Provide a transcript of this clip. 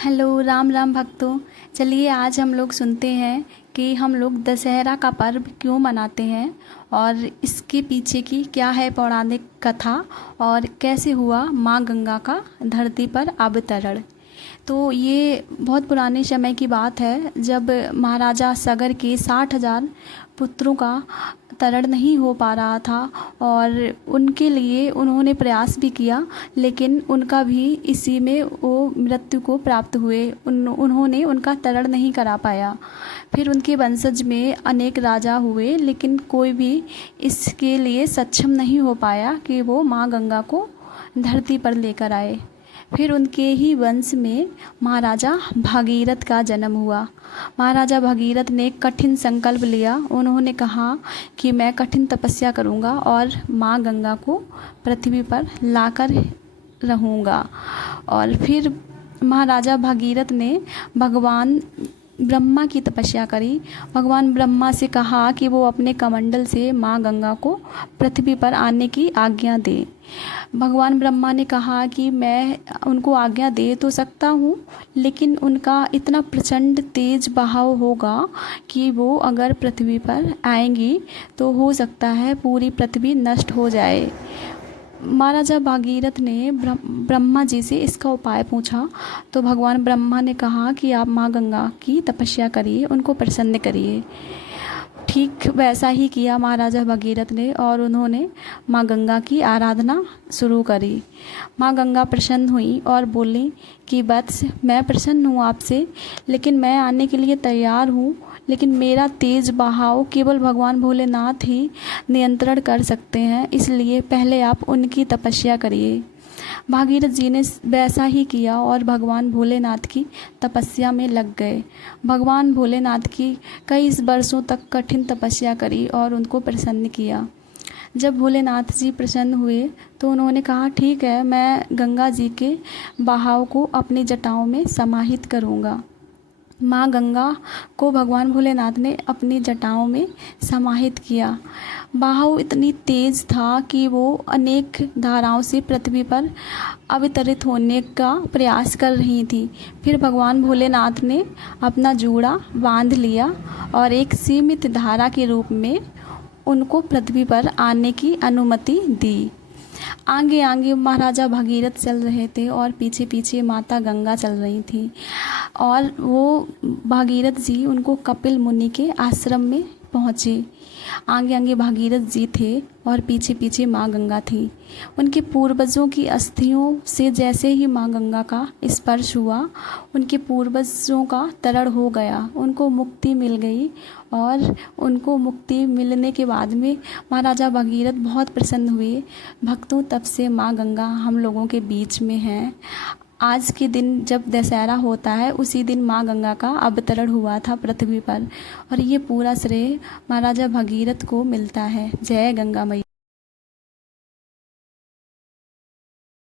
Hello Ram Ram भक्तों। चलिए आज हम लोग सुनते हैं कि हम लोग दशहरा का पर्व क्यों मनाते हैं और इसके पीछे की क्या है पौराणिक कथा और कैसे हुआ माँ गंगा का धरती पर अवतरण। तो ये बहुत पुराने समय की बात है जब महाराजा सगर के 60,000 पुत्रों का तरण नहीं हो पा रहा था और उनके लिए उन्होंने प्रयास भी किया, लेकिन उनका भी इसी में वो मृत्यु को प्राप्त हुए। उन्होंने उनका तरण नहीं करा पाया। फिर उनके वंशज में अनेक राजा हुए, लेकिन कोई भी इसके लिए सक्षम नहीं हो पाया कि वो माँ गंगा को धरती पर लेकर आए। फिर उनके ही वंश में महाराजा भगीरथ का जन्म हुआ। महाराजा भगीरथ ने कठिन संकल्प लिया। उन्होंने कहा कि मैं कठिन तपस्या करूंगा और माँ गंगा को पृथ्वी पर लाकर रहूंगा। और फिर महाराजा भगीरथ ने भगवान ब्रह्मा की तपस्या करी। भगवान ब्रह्मा से कहा कि वो अपने कमंडल से माँ गंगा को पृथ्वी पर आने की आज्ञा दे। भगवान ब्रह्मा ने कहा कि मैं उनको आज्ञा दे तो सकता हूँ, लेकिन उनका इतना प्रचंड तेज बहाव होगा कि वो अगर पृथ्वी पर आएंगी तो हो सकता है पूरी पृथ्वी नष्ट हो जाए। महाराजा भागीरथ ने ब्रह्मा जी से इसका उपाय पूछा, तो भगवान ब्रह्मा ने कहा कि आप माँ गंगा की तपस्या करिए, उनको प्रसन्न करिए। ठीक वैसा ही किया महाराजा भगीरथ ने और उन्होंने माँ गंगा की आराधना शुरू करी। माँ गंगा प्रसन्न हुई और बोली कि वत्स, मैं प्रसन्न हूँ आपसे, लेकिन मैं आने के लिए तैयार हूँ, लेकिन मेरा तेज बहाव केवल भगवान भोलेनाथ ही नियंत्रण कर सकते हैं, इसलिए पहले आप उनकी तपस्या करिए। भागीरथ जी ने वैसा ही किया और भगवान भोलेनाथ की तपस्या में लग गए। भगवान भोलेनाथ की कई वर्षों तक कठिन तपस्या करी और उनको प्रसन्न किया। जब भोलेनाथ जी प्रसन्न हुए तो उन्होंने कहा, ठीक है, मैं गंगा जी के बहाव को अपनी जटाओं में समाहित करूँगा। माँ गंगा को भगवान भोलेनाथ ने अपनी जटाओं में समाहित किया। बहाव इतनी तेज था कि वो अनेक धाराओं से पृथ्वी पर अवतरित होने का प्रयास कर रही थी। फिर भगवान भोलेनाथ ने अपना जूड़ा बांध लिया और एक सीमित धारा के रूप में उनको पृथ्वी पर आने की अनुमति दी। आगे आगे महाराजा भगीरथ चल रहे थे और पीछे पीछे माता गंगा चल रही थी, और वो भागीरथ जी उनको कपिल मुनि के आश्रम में पहुँचे। आगे आगे भागीरथ जी थे और पीछे पीछे माँ गंगा थी। उनके पूर्वजों की अस्थियों से जैसे ही माँ गंगा का स्पर्श हुआ, उनके पूर्वजों का तरण हो गया, उनको मुक्ति मिल गई। और उनको मुक्ति मिलने के बाद में महाराजा भगीरथ बहुत प्रसन्न हुए। भक्तों, तब से माँ गंगा हम लोगों के बीच में हैं। आज के दिन जब दशहरा होता है, उसी दिन माँ गंगा का अवतरण हुआ था पृथ्वी पर, और ये पूरा श्रेय महाराजा भगीरथ को मिलता है। जय गंगा मैया।